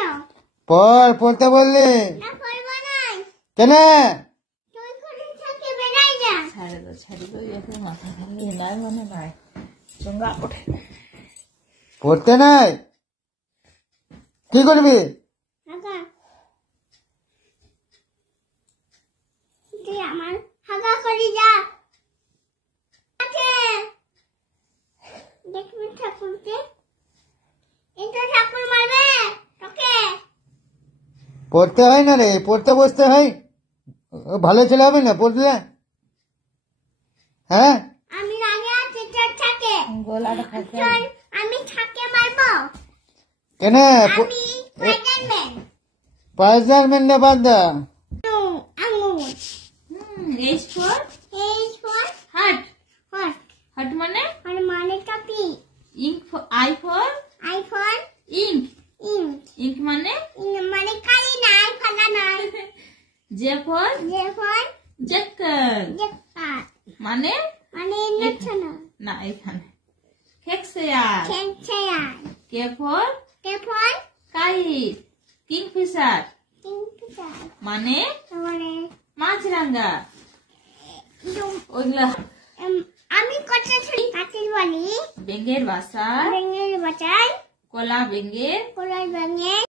যাও। পড়তে বললি না পড়বো না। কেন? তুই করে থেকে বেরাই যা। ছাড়ি দো এতে মাথা খালি নাই মানে নাই চঙ্গা ওঠে পড়তে নাই কি করবি? হাগা। তুই আমার হাগা করে যা। আছে। দেখবি ঠাকুরকে। এটা ঠাকুর মারবে তোকে। পড়তে হয় না রে, পড়তে বসতে হয়। ভালো ছেলে হবে না পড়লে? হ্যাঁ আমি রাগে আছি তোর থাকে। গলাটা খাইতে আমি থাকে মারবো। কেন? আমি স্পাইডারম্যান। স্পাইডারম্যান না বান্দা। আঙুর। H for H for heart what? Heart মানে আর মানে কাপি। Ink for I for I for ink ink. Ink মানে মানে কালি নাই ফালা নাই। J for J for jackal jackpot. মানে মানে নাচনা। না এখানে খেক্সিয়ার chair. K for K for kite kingfisher kingfisher. মানে মানে মাছরাঙ্গা ওইগুলা আমি কথা শুনি কাটির বলি। বেঙ্গের বাসা ব্যাঙের বাচ্চায় কলা বেঙ্গের কোলার ব্যাঙের